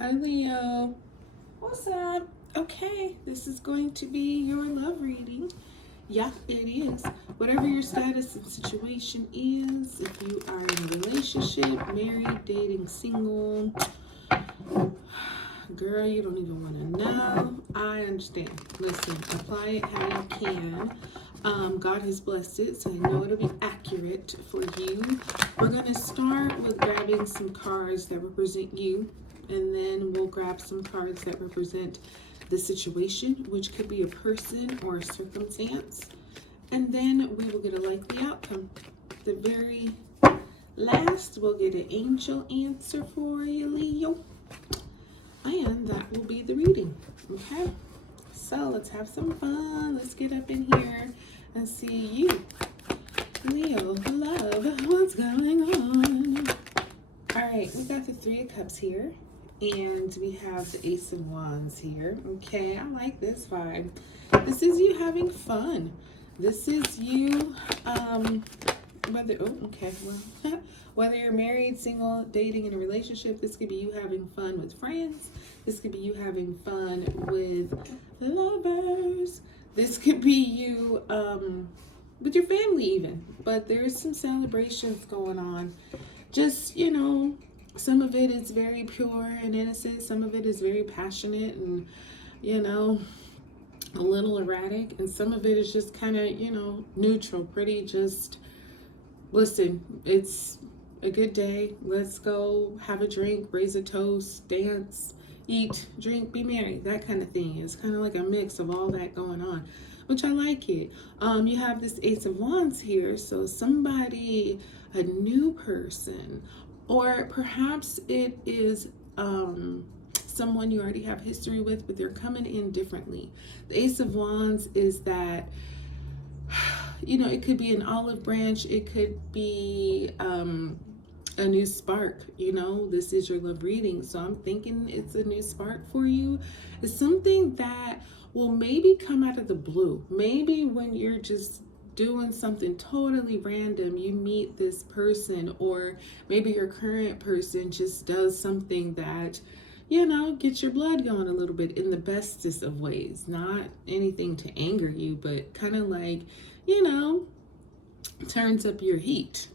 Hi, Leo. What's up? Okay, this is going to be your love reading. Yeah, it is. Whatever your status and situation is, if you are in a relationship, married, dating, single, girl, you don't even want to know. I understand. Listen, apply it how you can. God has blessed it, so I know it'll be accurate for you. We're going to start with grabbing some cards that represent you, and then we'll grab some cards that represent the situation, which could be a person or a circumstance, and then we will get a likely outcome. The very last, we'll get an angel answer for you, Leo, and that will be the reading. Okay, so let's have some fun. Let's get up in here and see you, Leo, love, what's going on? All right, we got the Three of Cups here, and we have the Ace of Wands here. Okay, I like this vibe. This is you having fun. This is you, whether you're married, single, dating, in a relationship, this could be you having fun with friends. This could be you having fun with lovers. This could be you, with your family even. But there's some celebrations going on. Just, some of it is very pure and innocent. Some of it is very passionate and, a little erratic. And some of it is just kind of, neutral, pretty just, listen, it's a good day. Let's go have a drink, raise a toast, dance, eat, drink, be merry, that kind of thing. It's kind of like a mix of all that going on, which I like it. You have this Ace of Wands here, so somebody, a new person, or perhaps it is someone you already have history with, but they're coming in differently. The Ace of Wands is that, it could be an olive branch, it could be a new spark. This is your love reading, so I'm thinking it's a new spark for you. It's something that will maybe come out of the blue. Maybe when you're just doing something totally random, you meet this person, or maybe your current person just does something that, gets your blood going a little bit in the bestest of ways. Not anything to anger you, but kind of like, turns up your heat.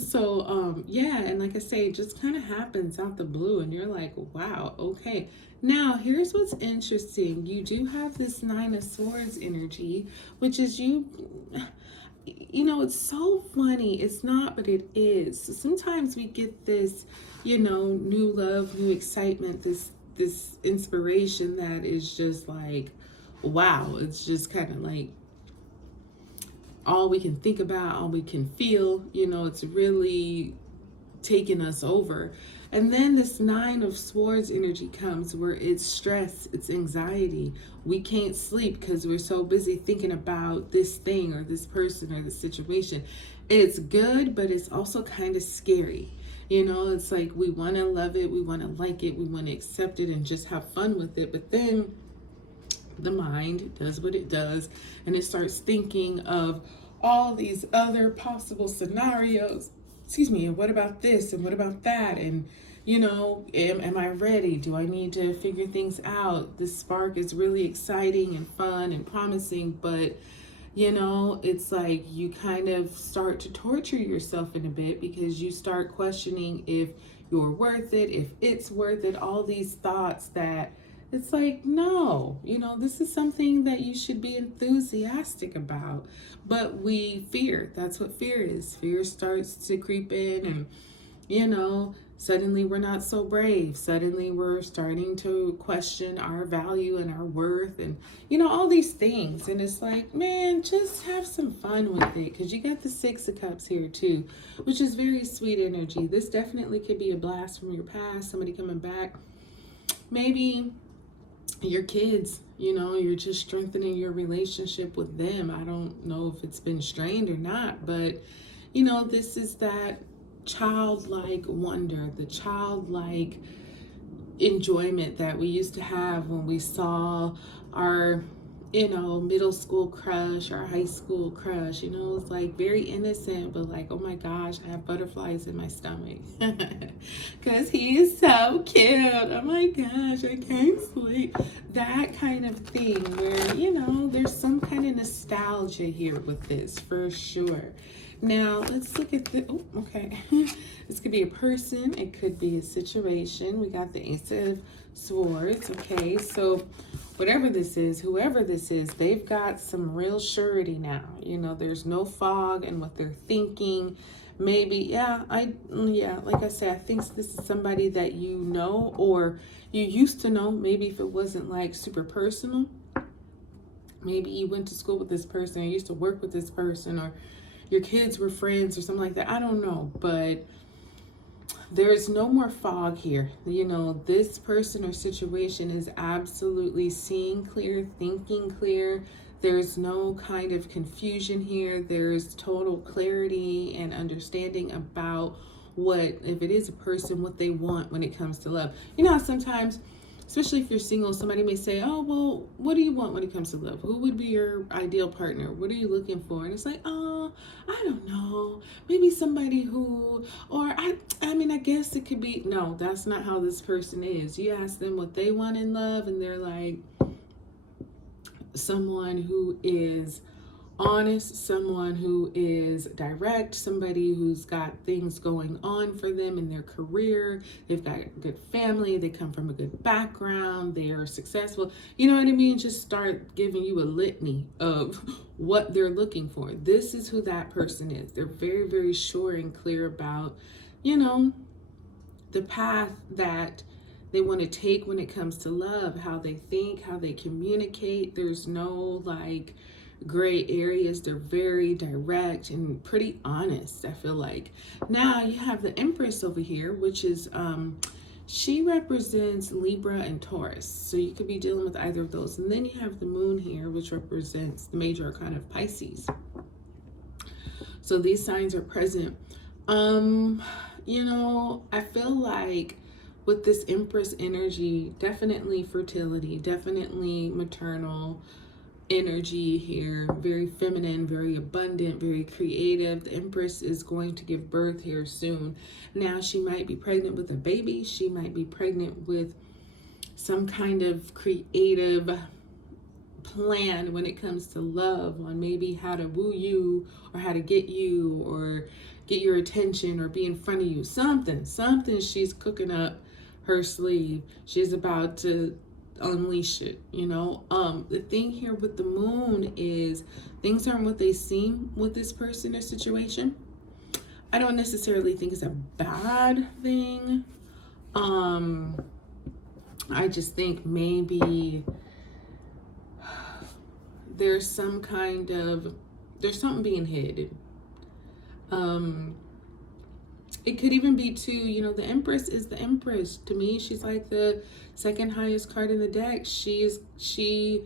So and like I say, it just kind of happens out the blue, and you're like, wow, okay. Now here's what's interesting. You do have this Nine of Swords energy, which is it's so funny. It's not, but it is. So sometimes we get this, new love, new excitement, this inspiration that is just like, wow. It's just kind of like all we can think about, all we can feel. It's really taking us over. And then this Nine of Swords energy comes, where it's stress, it's anxiety. We can't sleep because we're so busy thinking about this thing or this person or this situation. It's good, but it's also kind of scary. It's like we want to love it, we want to like it, we want to accept it and just have fun with it. But then the mind does what it does, and it starts thinking of all these other possible scenarios. And what about this, and what about that, and am I ready? Do I need to figure things out? This spark is really exciting and fun and promising, but it's like you kind of start to torture yourself in a bit, because you start questioning if you're worth it, if it's worth it, all these thoughts that it's like, no, this is something that you should be enthusiastic about. But we fear. That's what fear is. Fear starts to creep in, and, suddenly we're not so brave. Suddenly we're starting to question our value and our worth, and, all these things. And it's like, man, just have some fun with it, because you got the Six of Cups here too, which is very sweet energy. This definitely could be a blast from your past, somebody coming back. Maybe your kids, you're just strengthening your relationship with them. I don't know if it's been strained or not, but this is that childlike wonder, the childlike enjoyment that we used to have when we saw our middle school crush or high school crush. It's like very innocent, but like, oh my gosh, I have butterflies in my stomach. because he is so cute. Oh my gosh, I can't sleep. That kind of thing where, there's some kind of nostalgia here with this for sure. Now, let's look at the, oh, okay. This could be a person, it could be a situation. We got the Ace of Swords, okay? So, whatever this is, whoever this is, they've got some real surety now. There's no fog in what they're thinking. Maybe, yeah, like I said, I think this is somebody that you know or you used to know. Maybe if it wasn't like super personal, maybe you went to school with this person or used to work with this person, or your kids were friends or something like that. I don't know, but there is no more fog here. This person or situation is absolutely seeing clear, thinking clear. There's no kind of confusion here. There's total clarity and understanding about what, if it is a person, what they want when it comes to love. Sometimes, especially if you're single, somebody may say, oh, well, what do you want when it comes to love? Who would be your ideal partner? What are you looking for? And it's like, oh, I don't know. Maybe somebody who, or I guess it could be, no, that's not how this person is. You ask them what they want in love, and they're like, someone who is honest, someone who is direct, somebody who's got things going on for them in their career. They've got a good family, they come from a good background, they are successful. You know what I mean? Just start giving you a litany of what they're looking for. This is who that person is. They're very, very sure and clear about, the path that they want to take when it comes to love, how they think, how they communicate. There's no like gray areas. They're very direct and pretty honest, I feel like. Now you have the Empress over here, which is she represents Libra and Taurus, so you could be dealing with either of those. And then you have the Moon here, which represents the major arcana of Pisces. So these signs are present. I feel like with this Empress energy, definitely fertility, definitely maternal energy here, very feminine, very abundant, very creative. The Empress is going to give birth here soon. Now, she might be pregnant with a baby. She might be pregnant with some kind of creative plan when it comes to love, on maybe how to woo you or how to get you or get your attention or be in front of you. Something she's cooking up her sleeve. She's about to unleash it. The thing here with the Moon is things aren't what they seem with this person or situation. I don't necessarily think it's a bad thing. I just think maybe there's something being hid. It could even be too, the Empress is the Empress. To me, she's like the second highest card in the deck. She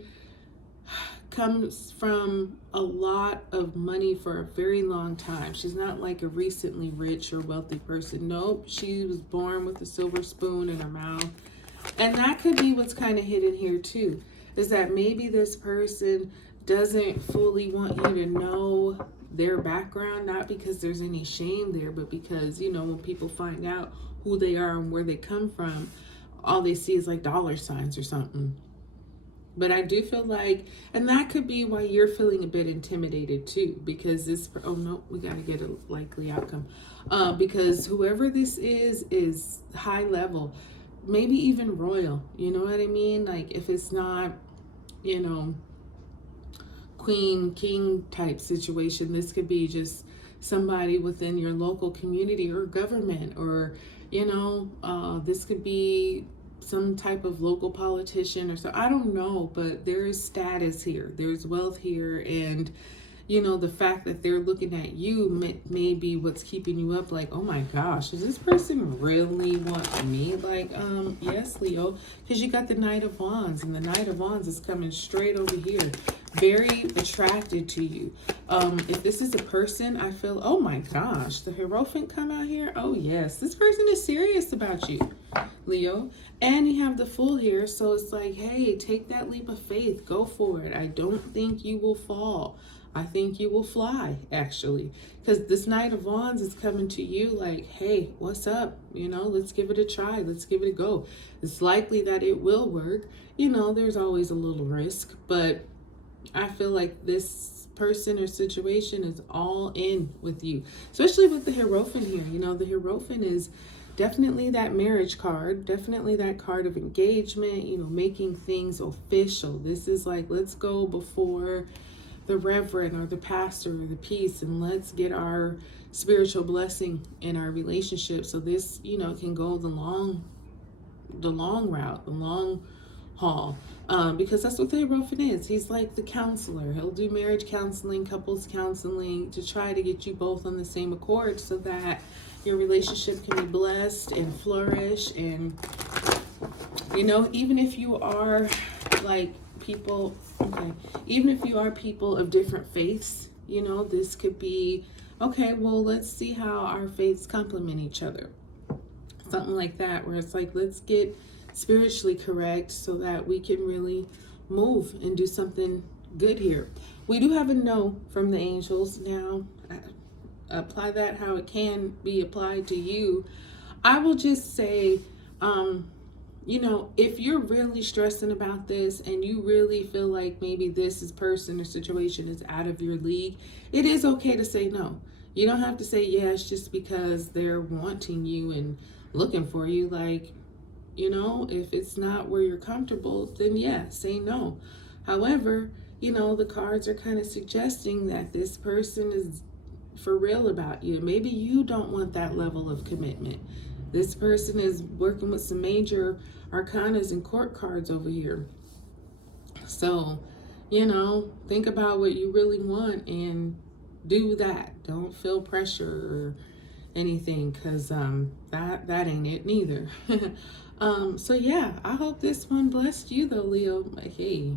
comes from a lot of money for a very long time. She's not like a recently rich or wealthy person. Nope, she was born with a silver spoon in her mouth. And that could be what's kind of hidden here too, is that maybe this person doesn't fully want you to know their background, not because there's any shame there, but because, when people find out who they are and where they come from, all they see is like dollar signs or something. But I do feel like, and that could be why you're feeling a bit intimidated too, because oh no, we got to get a likely outcome. Because whoever this is high level, maybe even royal, you know what I mean? Like if it's not, queen, king type situation, this could be just somebody within your local community or government, or, this could be some type of local politician or so. I don't know, but there is status here. There's wealth here. And, the fact that they're looking at you may be what's keeping you up. Like, oh my gosh, does this person really want me? Like, yes, Leo, because you got the Knight of Wands, and the Knight of Wands is coming straight over here. Very attracted to you. If this is a person, I feel, oh my gosh, the Hierophant come out here. Oh yes, this person is serious about you, Leo. And you have the Fool here, so it's like, hey, take that leap of faith, go for it. I don't think you will fall. I think you will fly, actually, because this Knight of Wands is coming to you like, hey, what's up? You know, let's give it a try. Let's give it a go. It's likely that it will work. You know, there's always a little risk, but I feel like this person or situation is all in with you, especially with the Hierophant here. You know, the Hierophant is definitely that marriage card, definitely that card of engagement, you know, making things official. This is like, let's go before the reverend or the pastor or the priest and let's get our spiritual blessing in our relationship. So this, you know, can go the long route, the long haul, because that's what the Hierophant is. He's like the counselor. He'll do marriage counseling, couples counseling, to try to get you both on the same accord so that your relationship can be blessed and flourish. And, you know, even if you are like people, okay, even if you are people of different faiths, you know, this could be, okay, well, let's see how our faiths complement each other. Something like that, where it's like, let's get spiritually correct so that we can really move and do something good here. We do have a no from the angels. Now, apply that how it can be applied to you. I will just say, you know, if you're really stressing about this and you really feel like maybe this person or situation is out of your league, it is okay to say no. You don't have to say yes just because they're wanting you and looking for you. Like, you know, if it's not where you're comfortable, then yeah, say no. However, you know, the cards are kind of suggesting that this person is for real about you. Maybe you don't want that level of commitment. This person is working with some major arcanas and court cards over here. So, you know, think about what you really want and do that. Don't feel pressure or anything, because that ain't it neither. So yeah, I hope this one blessed you though, Leo. Hey,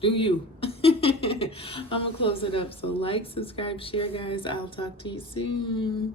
do you. I'm gonna close it up. So like, subscribe, share, guys. I'll talk to you soon.